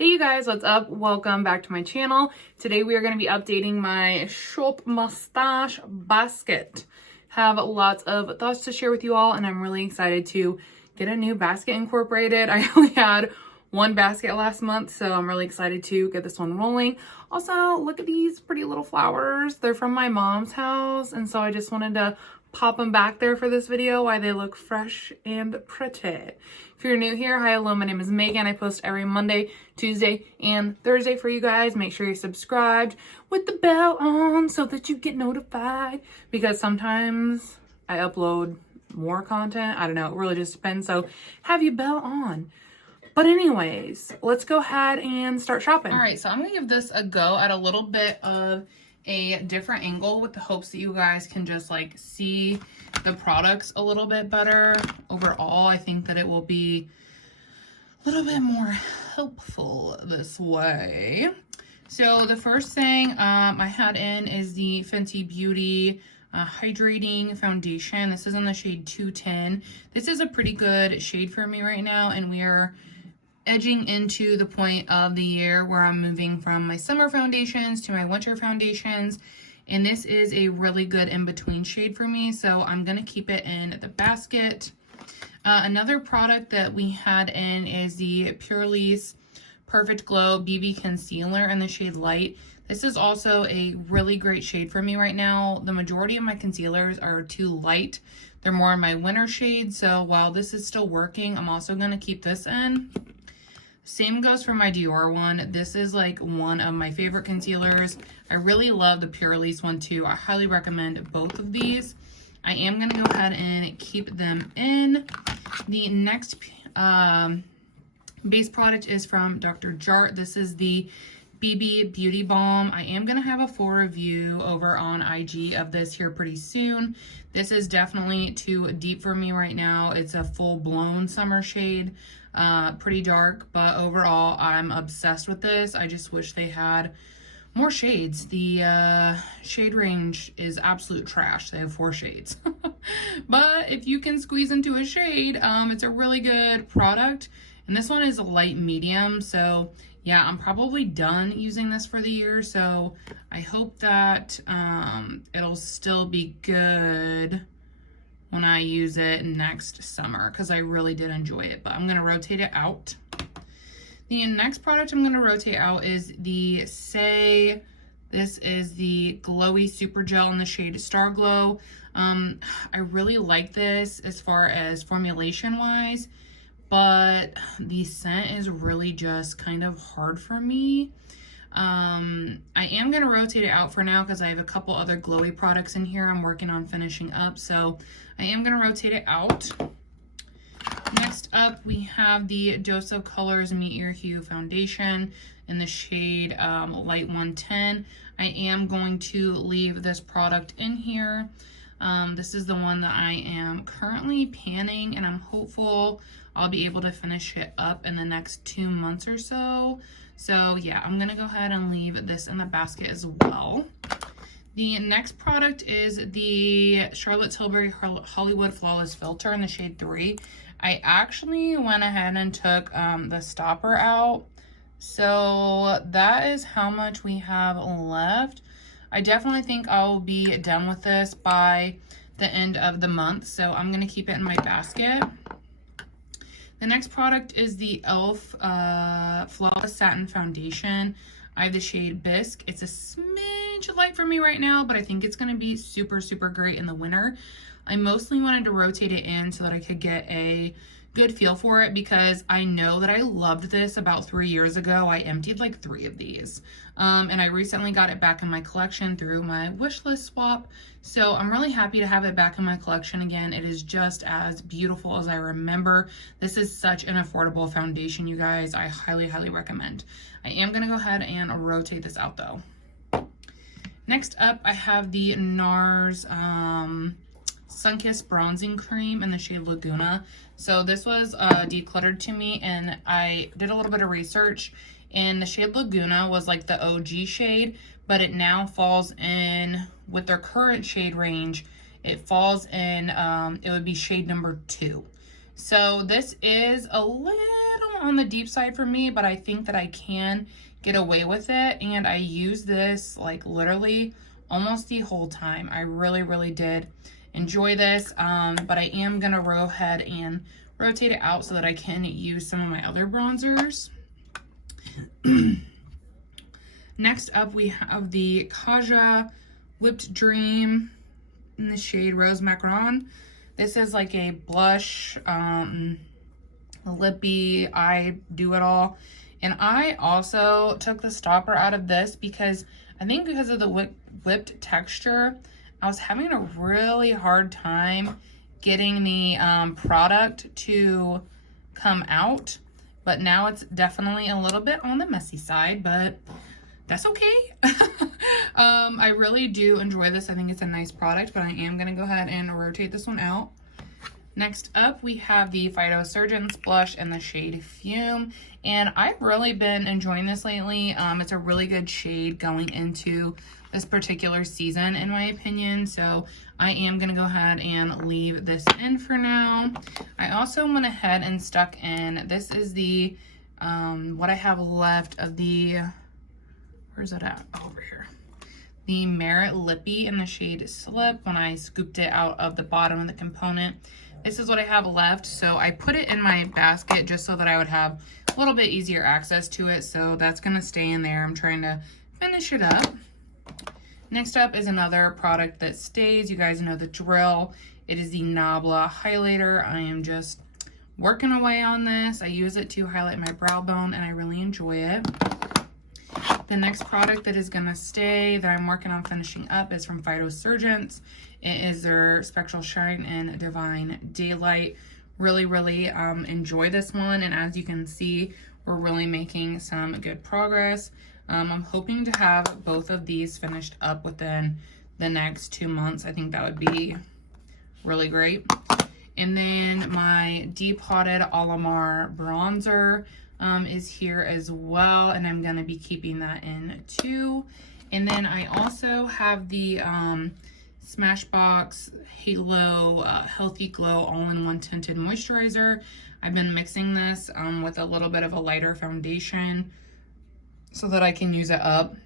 Hey you guys, what's up? Welcome back to my channel. Today we are going to be updating my shop mustache basket. Have lots of thoughts to share with you all, and I'm really excited to get a new basket incorporated. I only had one basket last month, so I'm really excited to get this one rolling. Also, look at these pretty little flowers. They're from my mom's house, and so I just wanted to pop them back there for this video while they look fresh and pretty. If you're new here, hi, hello, my name is Megan. I post every Monday, Tuesday, and Thursday for you guys. Make sure you're subscribed with the bell on so that you get notified, because sometimes I upload more content. I don't know, it really just depends. So have your bell on. But anyways, let's go ahead and start shopping. All right, so I'm gonna give this a go at a little bit of a different angle with the hopes that you guys can just like see the products a little bit better. Overall, I think that it will be a little bit more helpful this way. So the first thing I had in is the Fenty Beauty hydrating foundation. This is in the shade 210. This is a pretty good shade for me right now, and we are edging into the point of the year where I'm moving from my summer foundations to my winter foundations, and this is a really good in-between shade for me, so I'm gonna keep it in the basket. Another product that we had in is the Purely's Perfect Glow BB Concealer in the shade Light. This is also a really great shade for me right now. The majority of my concealers are too light. They're more in my winter shade, so while this is still working, I'm also gonna keep this in. Same goes for my Dior one. This is like one of my favorite concealers. I really love the Purely's one too. I highly recommend both of these. I am going to go ahead and keep them in. The next base product is from Dr. Jart. This is the Bb Beauty Balm. I am going to have a full review over on IG of this here pretty soon. This is definitely too deep for me right now. It's a full-blown summer shade. Pretty dark, but overall I'm obsessed with this. I just wish they had more shades. The shade range is absolute trash. They have 4 shades. But if you can squeeze into a shade, it's a really good product. And this one is a light medium, so yeah, I'm probably done using this for the year, so I hope that it'll still be good when I use it next summer, because I really did enjoy it. But I'm going to rotate it out. The next product I'm going to rotate out is the Say. This is the Glowy Super Gel in the shade Star Glow. I really like this as far as formulation wise, but the scent is really just kind of hard for me. I am going to rotate it out for now because I have a couple other glowy products in here I'm working on finishing up, so I am going to rotate it out. Next up, we have the Dose of Colors Meet Your Hue Foundation in the shade Light 110. I am going to leave this product in here. This is the one that I am currently panning, and I'm hopeful I'll be able to finish it up in the next 2 months or so. So yeah, I'm gonna go ahead and leave this in the basket as well. The next product is the Charlotte Tilbury Hollywood Flawless Filter in the shade 3. I actually went ahead and took the stopper out. So that is how much we have left. I definitely think I'll be done with this by the end of the month, so I'm gonna keep it in my basket. The next product is the e.l.f. Flawless Satin Foundation. I have the shade Bisque. It's a smidge light for me right now, but I think it's going to be super, super great in the winter. I mostly wanted to rotate it in so that I could get a good feel for it, because I know that I loved this about 3 years ago. I emptied like 3 of these. And I recently got it back in my collection through my wish list swap. So I'm really happy to have it back in my collection again. It is just as beautiful as I remember. This is such an affordable foundation, you guys. I highly, highly recommend. I am going to go ahead and rotate this out though. Next up, I have the NARS Sunkissed Bronzing Cream in the shade Laguna. So this was decluttered to me, and I did a little bit of research, and the shade Laguna was like the OG shade, but it now falls in, with their current shade range, it falls in, it would be shade number 2. So this is a little on the deep side for me, but I think that I can get away with it. And I use this like literally almost the whole time. I really, really did enjoy this, but I am gonna go ahead and rotate it out so that I can use some of my other bronzers. Next up, we have the Kaja Whipped Dream in the shade Rose Macaron. This is like a blush, lippy, eye do-it-all. And I also took the stopper out of this because I think because of the whipped texture, I was having a really hard time getting the product to come out. But now it's definitely a little bit on the messy side, but that's okay. I really do enjoy this. I think it's a nice product, but I am going to go ahead and rotate this one out. Next up, we have the Phyto blush in the shade Fume, and I've really been enjoying this lately. It's a really good shade going into this particular season, in my opinion, so I am going to go ahead and leave this in for now. I also went ahead and stuck in, this is the, what I have left of the, where's it at? Oh, over here. The Merit Lippy in the shade Slip when I scooped it out of the bottom of the component. This is what I have left, so I put it in my basket just so that I would have a little bit easier access to it, so that's going to stay in there. I'm trying to finish it up. Next up is another product that stays. You guys know the drill. It is the Nabla highlighter. I am just working away on this. I use it to highlight my brow bone, and I really enjoy it. The next product that is going to stay that I'm working on finishing up is from Phyto. It is their Spectral Shine and Divine Daylight. Really, really enjoy this one. And as you can see, we're really making some good progress. I'm hoping to have both of these finished up within the next 2 months. I think that would be really great. And then my Deep Potted Alamar bronzer is here as well, and I'm going to be keeping that in too. And then I also have the Smashbox Halo Healthy Glow All-in-One Tinted Moisturizer. I've been mixing this with a little bit of a lighter foundation so that I can use it up.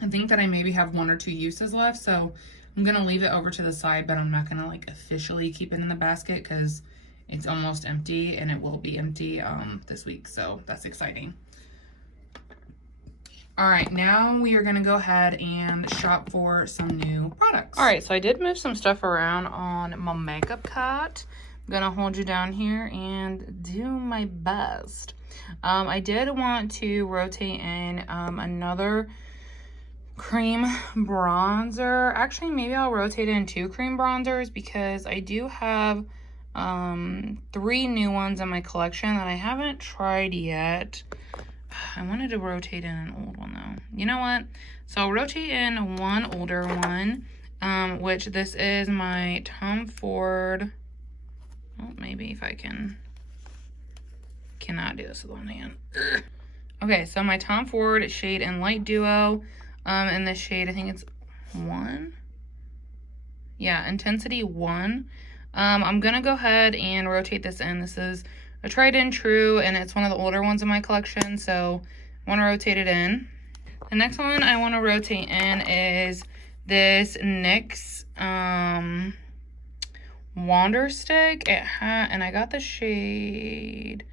I think that I maybe have 1 or 2 uses left, so I'm going to leave it over to the side, but I'm not going to like officially keep it in the basket because it's almost empty, and it will be empty this week, so that's exciting. All right, now we are gonna go ahead and shop for some new products. All right, so I did move some stuff around on my makeup cart. I'm gonna hold you down here and do my best. I did want to rotate in another cream bronzer. Actually, maybe I'll rotate in 2 cream bronzers because I do have 3 new ones in my collection that I haven't tried yet. I wanted to rotate in an old one though. You know what? So I'll rotate in one older one, which this is my Tom Ford. Oh, maybe if I cannot do this with one hand. Ugh. Okay, so my Tom Ford Shade and Light Duo, in this shade, I think it's 1. Yeah, Intensity 1. I'm gonna go ahead and rotate this in. This is a tried and true, and it's one of the older ones in my collection, so I want to rotate it in. The next one I want to rotate in is this Nyx Wander Stick. And I got the shade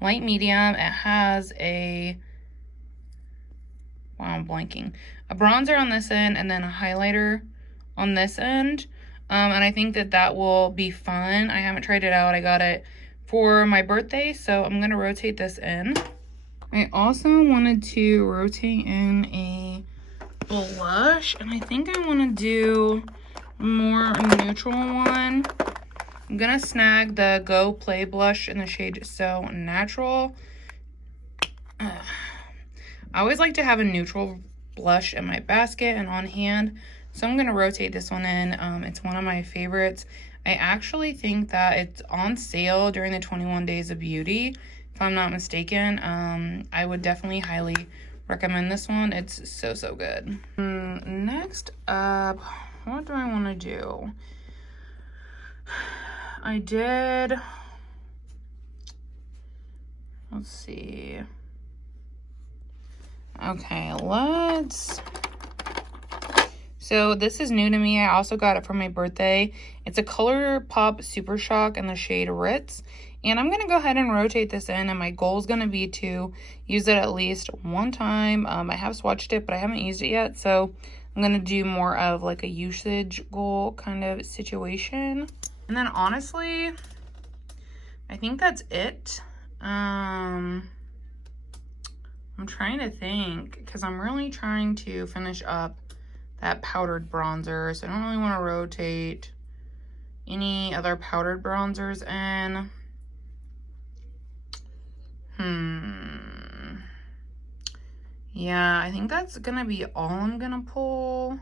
light medium. It has a, wow, I'm blanking, a bronzer on this end and then a highlighter on this end. And I think that that will be fun. I haven't tried it out. I got it for my birthday, so I'm going to rotate this in. I also wanted to rotate in a blush, and I think I want to do a more neutral one. I'm going to snag the Go Play blush in the shade So Natural. I always like to have a neutral blush in my basket and on hand, so I'm going to rotate this one in. It's one of my favorites. I actually think that it's on sale during the 21 Days of Beauty, if I'm not mistaken. I would definitely highly recommend this one. It's so, so good. Next up, what do I want to do? Let's see. Okay, so this is new to me. I also got it for my birthday. It's a ColourPop Super Shock in the shade Ritz. And I'm going to go ahead and rotate this in. And my goal is going to be to use it at least one time. I have swatched it, but I haven't used it yet. So I'm going to do more of like a usage goal kind of situation. And then honestly, I think that's it. I'm trying to think because I'm really trying to finish up that powdered bronzer, so I don't really want to rotate any other powdered bronzers in. Yeah, I think that's gonna be all I'm gonna pull.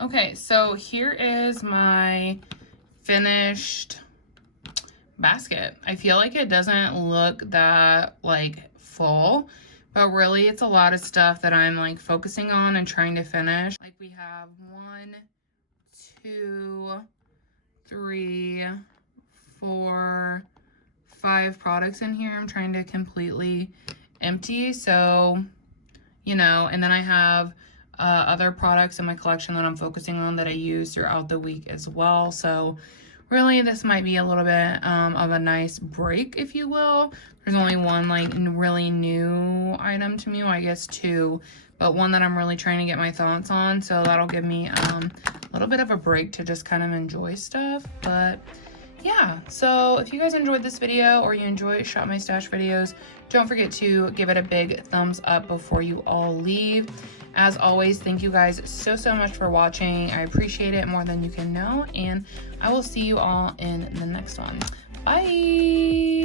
Okay, so here is my finished basket. I feel like it doesn't look that like full, but really it's a lot of stuff that I'm like focusing on and trying to finish. Like we have 1, 2, 3, 4, 5 products in here I'm trying to completely empty. So, you know, and then I have other products in my collection that I'm focusing on that I use throughout the week as well. So really this might be a little bit of a nice break, if you will. There's only one like really new item to me, well, I guess 2, but one that I'm really trying to get my thoughts on. So that'll give me a little bit of a break to just kind of enjoy stuff. But yeah, so if you guys enjoyed this video or you enjoy Shop My Stash videos, don't forget to give it a big thumbs up before you all leave. As always, thank you guys so much for watching. I appreciate it more than you can know, and I will see you all in the next one. Bye!